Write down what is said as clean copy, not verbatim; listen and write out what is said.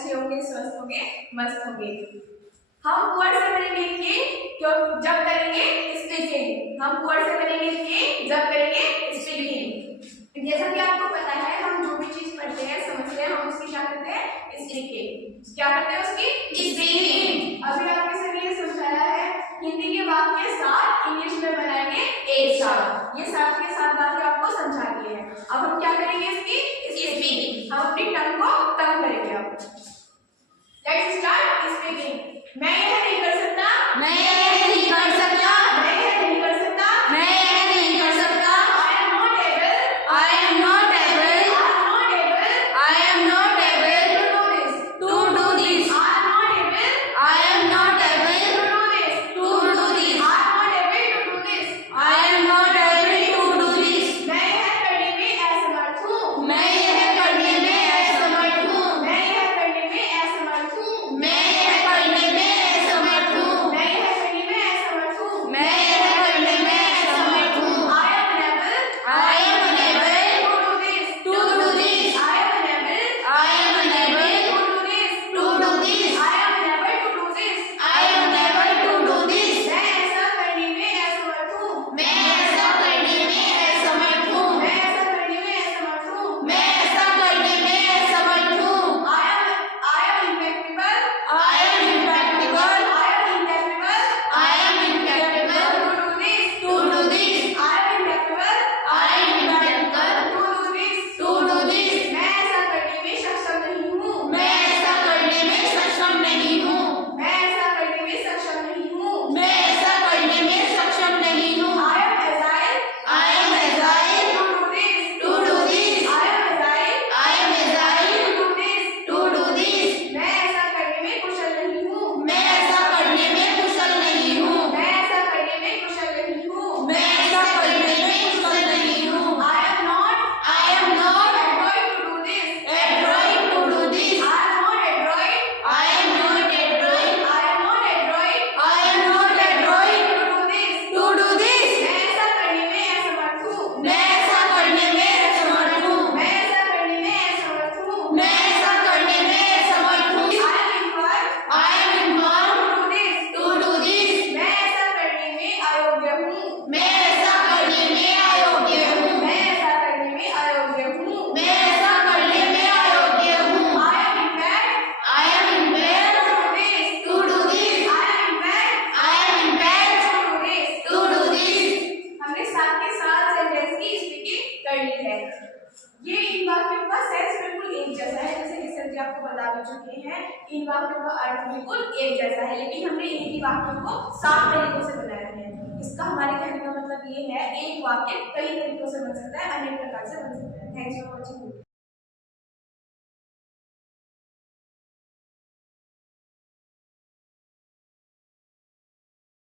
अच्छे होंगे, स्वस्थ होंगे, मस्त होंगे। हम वर्ड से बनेंगे कि जब करेंगे स्पीकिंग। हम वर्ड से बनेंगे कि जब करेंगे स्पीकिंग। जैसा कि आपको पता है हम जो भी चीज पढ़ते हैं समझते हैं हम उसकी क्या करते हैं स्पीकिंग। क्या करते हैं उसकी स्पीकिंग। अभी आपके सभी ने समझाया है हिंदी के वाक्य साथ इंग्लिश में बनाएंगे एक साथ। ये साथ के साथ बातें आपको समझा दी है। अब हम क्या करेंगे इसकी स्पीकिंग। हम अपनी टंग को तंग करेंगे। अब लेट्स स्टार्ट स्पीकिंग। मैं यह नहीं कर सकता, मैं यह नहीं कर सकता, मैं यह नहीं कर सकता, मैं यह नहीं कर सकता, I am not able, I am not able, I am not able I am not able to do this, to do this, I am not able I am not able to do this, to do this, I am not able to do this, I am not able to do this, मैं यह करने में असमर्थ हूँ, मैं यह करने में असमर्थ हूँ, मैं यह करने में असमर्थ हूँ, मैं यह करने में असमर्थ हूँ, मैं यह करने में असमर्थ हूँ, I am unable I am unable to do this, I am unable to do this, to do this, I am unable to do this, I am unable to do this, मैं ऐसा करने में असमर्थ हूँ, मैं ऐसा करने में असमर्थ हूँ, मैं ऐसा करने में असमर्थ हूँ, मैं ऐसा करने में असमर्थ हूँ, I am incapable, I am impractical, I am incapable I am incapable to do this, to do this, I am incapable I am impractical to do this, to do this, मैं ऐसा करने में सक्षम नहीं हूँ, मैं ऐसा करने में सक्षम नहीं हूँ, मैं ऐसा करने में सक्षम नहीं हूँ, मैं ऐसा करने में सक्षम नहीं हूँ, I am agile I am agile to do this, to do this, I am agile I am agile to do this, to do this, मैं ऐसा करने में कुशल नहीं हूँ, मैं ऐसा करने में कुशल नहीं हूँ, मैं ऐसा करने में कुशल नहीं हूँ, मैं ऐसा करने में कुशल नहीं हूँ, I am not I am not adroit to do this, adroit to do this, I am not adroit, I am not adroit, I am not adroit I am not adroit to do this, to do this, मैं ऐसा करने में असमर्थ हूँ, मैं ऐसा करने में असमर्थ हूँ, मैं ऐसा करने में असमर्थ हूँ, मैं ऐसा करने में असमर्थ हूँ, I am informed I am informed to do this, to do this, मैं ऐसा करने में अयोग्य हूँ, मैं ऐसा करने में अयोग्य हूँ, मैं ऐसा करने में अयोग्य हूँ, मैं ऐसा करने में अयोग्य हूँ, I am impaired I am impaired to do this, to do this, I am impaired I am impaired to do this, to do this, हमने साथ के साथ सेंटेंस की स्पीकिंग कर ली है। ये इन वाक्यों का सेंस बिल्कुल एक जैसा है, जैसे कि सर जी आपको बता भी चुके हैं। इन वाक्यों का अर्थ बिल्कुल एक जैसा है, लेकिन हमने एक ही वाक्य को 7 तरीकों से बनाया है। इसका हमारे कहने का मतलब ये है एक वाक्य कई तरीकों से बन सकता है, अनेक प्रकार से बन सकता है। Thanks for watching.